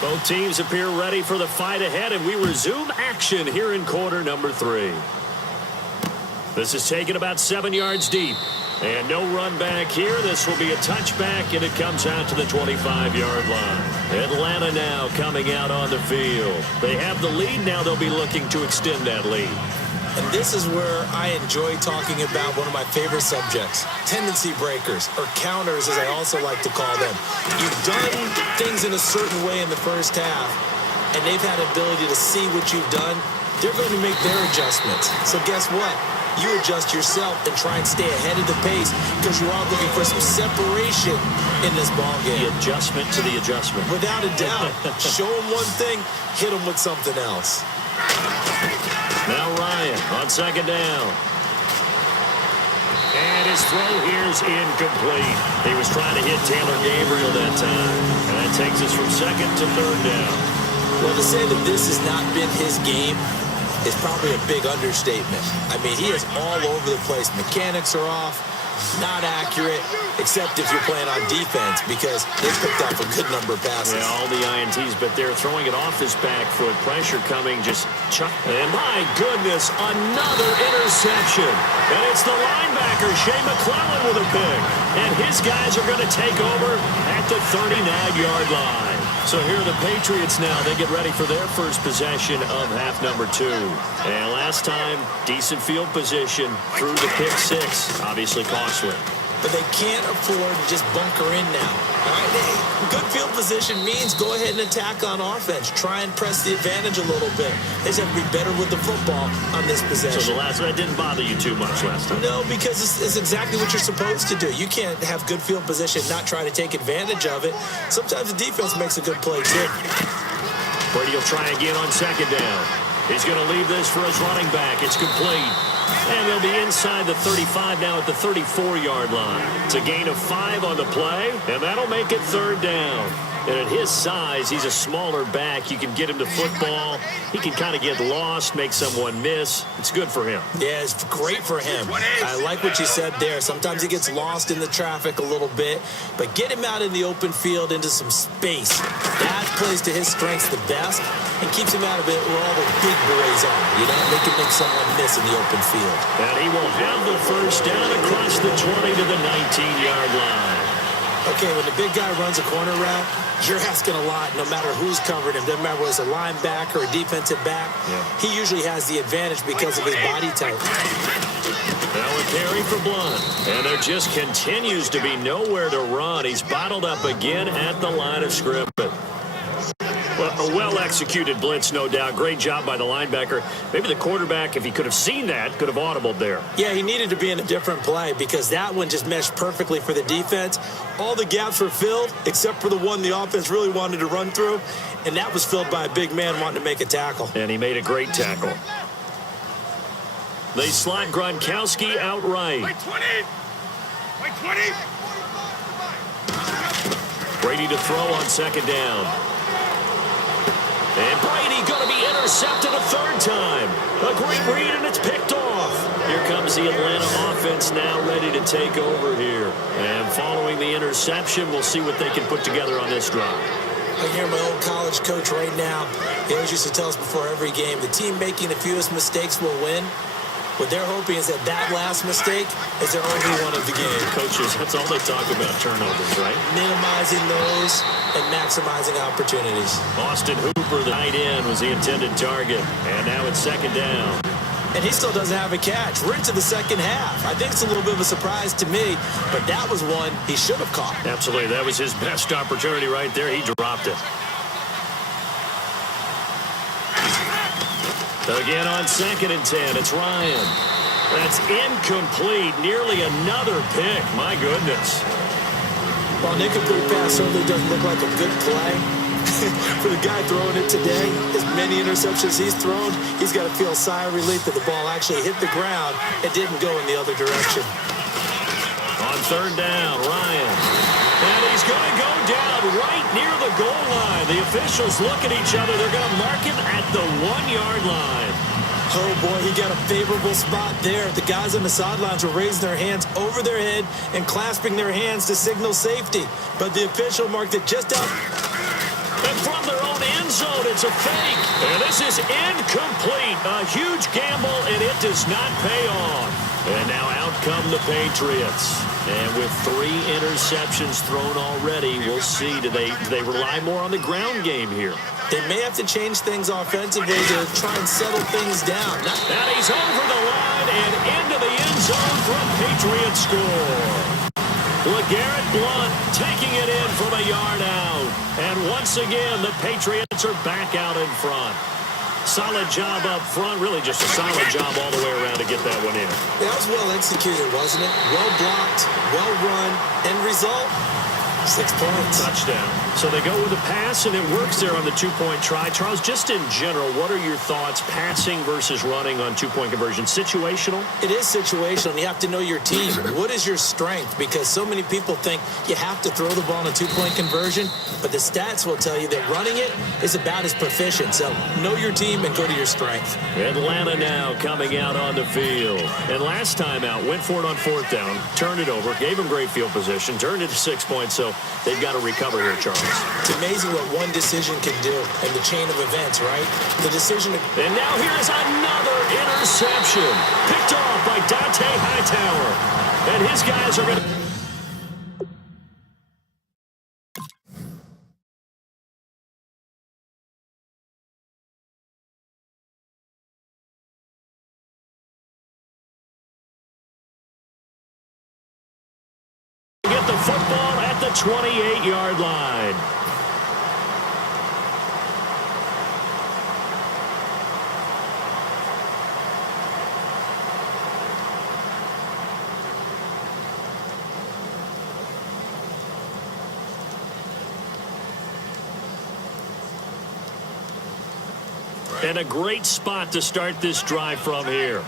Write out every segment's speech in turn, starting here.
Both teams appear ready for the fight ahead, and we resume action here in quarter number 3. This is taken about 7 yards deep. And no run back here. This will be a touchback, and it comes out to the 25-yard line. Atlanta now coming out on the field. They have the lead. Now they'll be looking to extend that lead. And this is where I enjoy talking about one of my favorite subjects, tendency breakers, or counters as I also like to call them. You've done things in a certain way in the first half, and they've had the ability to see what you've done. They're going to make their adjustments. So guess what? You adjust yourself and try and stay ahead of the pace because you are looking for some separation in this ball game. The adjustment to the adjustment. Without a doubt. Show them one thing, hit them with something else. Now Ryan on second down. And his throw here is incomplete. He was trying to hit Taylor Gabriel that time. And that takes us from second to third down. Well, to say that this has not been his game is probably a big understatement. I mean, he is all over the place. Mechanics are off, not accurate, except if you're playing on defense because they picked up a good number of passes. Yeah, all the INTs, but they're throwing it off his back foot. Pressure coming, just chuck. And my goodness, another interception. And it's the linebacker, Shea McClellan, with a pick. And his guys are going to take over at the 39-yard line. So here are the Patriots now. They get ready for their first possession of half number 2. And last time, decent field position through the pick 6. Obviously costly. But they can't afford to just bunker in now. All right? Good field position means go ahead and attack on offense. Try and press the advantage a little bit. They just have to be better with the football on this possession. So the last one didn't bother you too much last time? No, because it's exactly what you're supposed to do. You can't have good field position, not try to take advantage of it. Sometimes the defense makes a good play, too. Brady will try again on second down. He's going to leave this for his running back. It's complete. And they'll be inside the 35 now at the 34-yard line. It's a gain of 5 on the play, and that'll make it third down. And at his size, he's a smaller back. You can get him to football. He can kind of get lost, make someone miss. It's good for him. Yeah, it's great for him. I like what you said there. Sometimes he gets lost in the traffic a little bit, but get him out in the open field into some space. That plays to his strengths the best and keeps him out of it where all the big boys are. You know, they can make someone miss in the open field. And he will have the first down across the 20 to the 19-yard line. Okay, when the big guy runs a corner route, you're asking a lot no matter who's covering him. Doesn't matter whether it's a linebacker or a defensive back. Yeah. He usually has the advantage because of his body type. Now a carry for Blunt. And there just continues to be nowhere to run. He's bottled up again at the line of scrimmage. Well, a well-executed blitz, no doubt. Great job by the linebacker. Maybe the quarterback, if he could have seen that, could have audibled there. Yeah, he needed to be in a different play because that one just meshed perfectly for the defense. All the gaps were filled except for the one the offense really wanted to run through, and that was filled by a big man wanting to make a tackle. And he made a great tackle. They slot Gronkowski outright. Wait 20! Wait 20! Brady to throw on second down. And Brady going to be intercepted a third time. A great read, and it's picked off. Here comes the Atlanta offense now ready to take over here. And following the interception, we'll see what they can put together on this drive. I hear my old college coach right now. He always used to tell us before every game, the team making the fewest mistakes will win. What they're hoping is that that last mistake is their only one of the game. Coaches, that's all they talk about, turnovers, right? Minimizing those and maximizing opportunities. Austin Hooper, the tight end, was the intended target. And now it's second down. And he still doesn't have a catch. We're into the second half. I think it's a little bit of a surprise to me, but that was one he should have caught. Absolutely. That was his best opportunity right there. He dropped it. Again on second and 10, it's Ryan. That's incomplete. Nearly another pick. My goodness. Well, an incomplete pass certainly doesn't look like a good play. For the guy throwing it today, as many interceptions he's thrown, he's got to feel a sigh of relief that the ball actually hit the ground and didn't go in the other direction. On third down, Ryan. And he's going to go down right near the goal line. The officials look at each other. They're going to mark him at the 1-yard line. Oh, boy, he got a favorable spot there. The guys on the sidelines were raising their hands over their head and clasping their hands to signal safety. But the official marked it just out. And from their own end zone. It's a fake. And this is incomplete. A huge gamble, and it does not pay off. And now out come the Patriots. And with 3 interceptions thrown already, we'll see. Do they rely more on the ground game here? They may have to change things offensively to try and settle things down. And he's over the line and into the end zone for a Patriot score. LeGarrette Blount taking it in from a yard out. And once again, the Patriots are back out in front. Solid job up front. Really just a solid job all the way around to get that one in. That was well executed, wasn't it? Well blocked, well run. End result, 6 points. Touchdown. So they go with a pass, and it works there on the 2-point try. Charles, just in general, what are your thoughts passing versus running on 2-point conversion? Situational? It is situational. You have to know your team. What is your strength? Because so many people think you have to throw the ball on a 2-point conversion, but the stats will tell you that running it is about as proficient. So know your team and go to your strength. Atlanta now coming out on the field. And last time out, went for it on 4th down, turned it over, gave them great field position, turned it to 6 points, so they've got to recover here, Charles. It's amazing what one decision can do in the chain of events, right? The decision. And now here's another interception. Picked off by Dante Hightower. And his guys are going to... get the football at the 28-yard line. And a great spot to start this drive from here.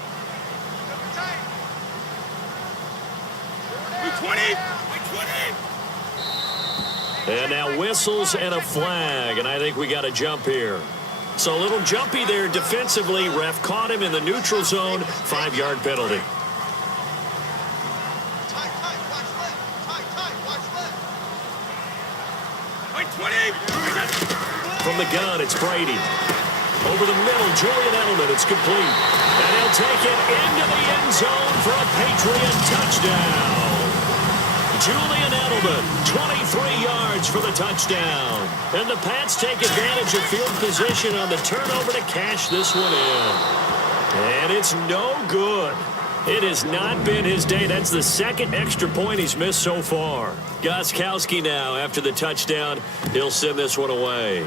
20. And now whistles and a flag, and I think we got a jump here. So a little jumpy there defensively. Ref caught him in the neutral zone. 5-yard penalty. From the gun, it's Brady. Over the middle, Julian Edelman. It's complete. And he'll take it into the end zone for a Patriot touchdown. Julian Edelman, 23 yards for the touchdown. And the Pats take advantage of field position on the turnover to cash this one in. And it's no good. It has not been his day. That's the second extra point he's missed so far. Gostkowski now, after the touchdown, he'll send this one away.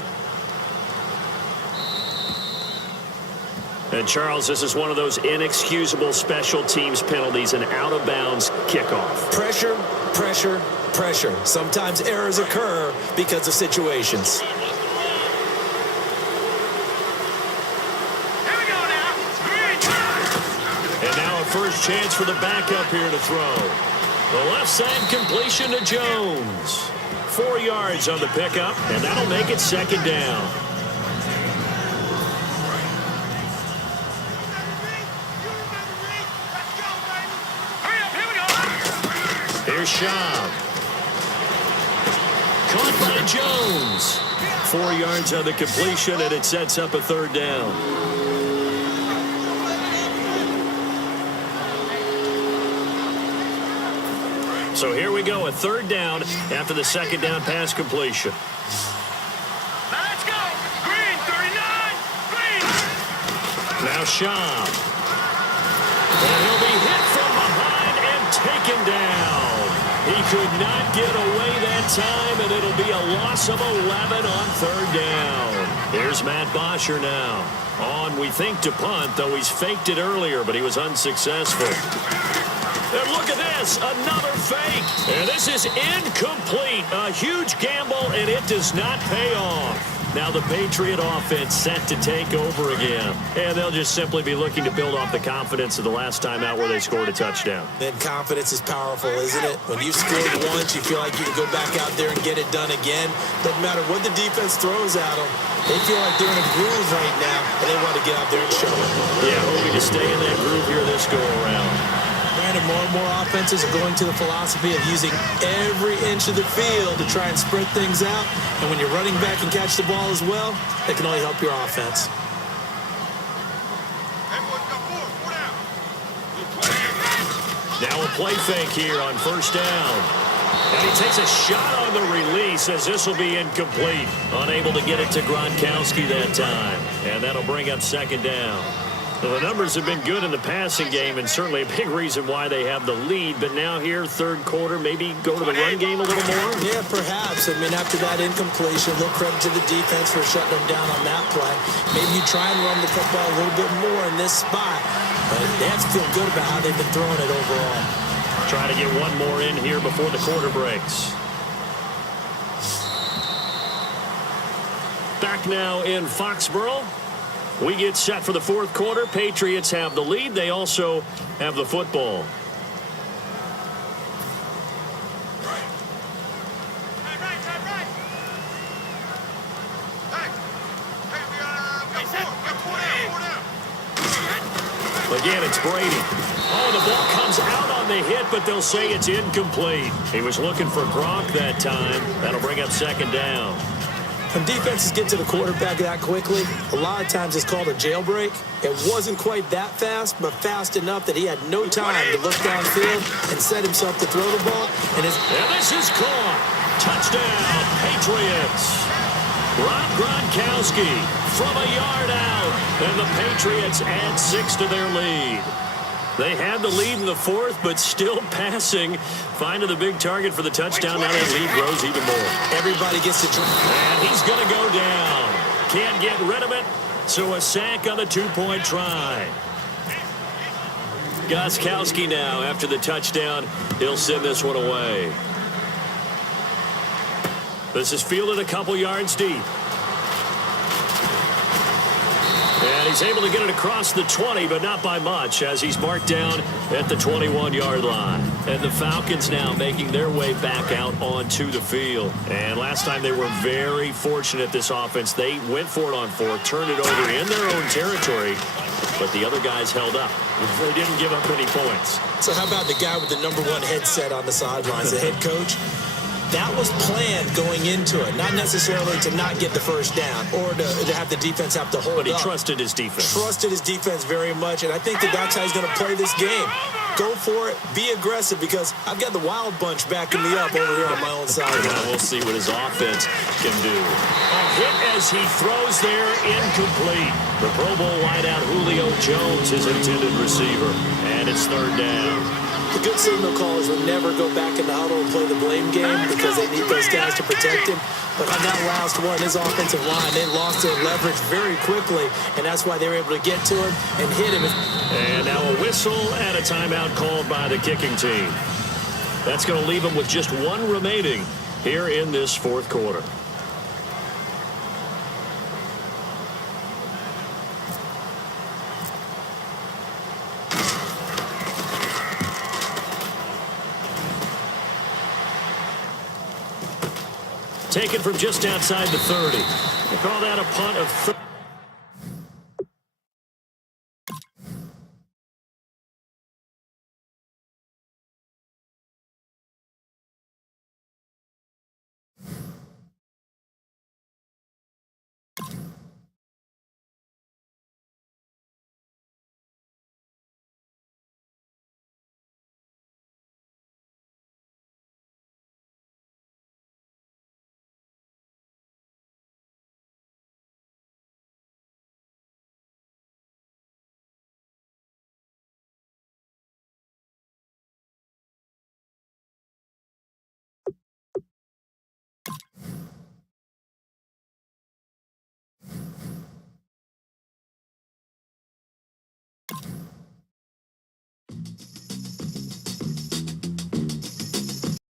And, Charles, this is one of those inexcusable special teams penalties, an out-of-bounds kickoff. Pressure, pressure, pressure. Sometimes errors occur because of situations. Here we go now. And now a first chance for the backup here to throw. The left side completion to Jones. 4 yards on the pickup, and that'll make it 2nd down. Here's Schaub. Caught by Jones. 4 yards on the completion, and it sets up a 3rd down. So here we go, a 3rd down after the 2nd down pass completion. Now let's go. Green, 39. Green. Now Schaub. And he'll be hit from behind and taken down. He could not get away that time, and it'll be a loss of 11 on 3rd down. Here's Matt Bosher now. On, we think, to punt, though he's faked it earlier, but he was unsuccessful. And look at this, another fake. And this is incomplete. A huge gamble, and it does not pay off. Now the Patriot offense set to take over again. And they'll just simply be looking to build off the confidence of the last time out where they scored a touchdown. Then confidence is powerful, isn't it? When you've scored once, you feel like you can go back out there and get it done again. Doesn't matter what the defense throws at them. They feel like they're in a groove right now, and they want to get out there and show it. Yeah, hoping to stay in that groove here this go-around. Brandon, more and more offenses are going to the philosophy of using every inch of the field to try and spread things out. And when you're running back and catch the ball as well, that can only help your offense. Now a play fake here on first down. And he takes a shot on the release as this will be incomplete. Unable to get it to Gronkowski that time. And that'll bring up second down. Well, the numbers have been good in the passing game and certainly a big reason why they have the lead. But now here, third quarter, maybe go to the run game a little more? Yeah, perhaps. I mean, after that incompletion, a little credit to the defense for shutting them down on that play. Maybe you try and run the football a little bit more in this spot. But they have to feel good about how they've been throwing it overall. Trying to get one more in here before the quarter breaks. Back now in Foxborough. We get set for the fourth quarter. Patriots have the lead. They also have the football. Again, it's Brady. Oh, the ball comes out on the hit, but they'll say it's incomplete. He was looking for Gronk that time. That'll bring up second down. When defenses get to the quarterback that quickly, a lot of times it's called a jailbreak. It wasn't quite that fast, but fast enough that he had no time to look downfield and set himself to throw the ball. And this is caught. Touchdown, Patriots. Rob Gronkowski from a yard out. And the Patriots add 6 to their lead. They had the lead in the fourth, but still passing. Finding the big target for the touchdown. Now that lead grows even more. Everybody gets to try. And he's going to go down. Can't get rid of it. So a sack on the two-point try. Gostkowski now, after the touchdown, he'll send this one away. This is fielded a couple yards deep. And he's able to get it across the 20, but not by much, as he's marked down at the 21-yard line. And the Falcons now making their way back out onto the field. And last time they were very fortunate, this offense. They went for it on fourth, turned it over in their own territory, but the other guys held up. They didn't give up any points. So how about the guy with the #1 headset on the sidelines, the head coach? That was planned going into it, not necessarily to not get the first down or to have the defense have to hold up. But he trusted his defense. Trusted his defense very much, and I think that that's how he's going to play this game. Go for it, be aggressive, because I've got the wild bunch backing me up over here on my own side. We'll see what his offense can do. A hit as he throws there, incomplete. The Pro Bowl wideout Julio Jones, his intended receiver, and it's third down. The good signal callers will never go back in the huddle and play the blame game because they need those guys to protect him. But on that last one, his offensive line, they lost their leverage very quickly, and that's why they were able to get to him and hit him. And now a whistle and a timeout called by the kicking team. That's going to leave them with just one remaining here in this fourth quarter. Taken from just outside the 30. They call that a punt of 30.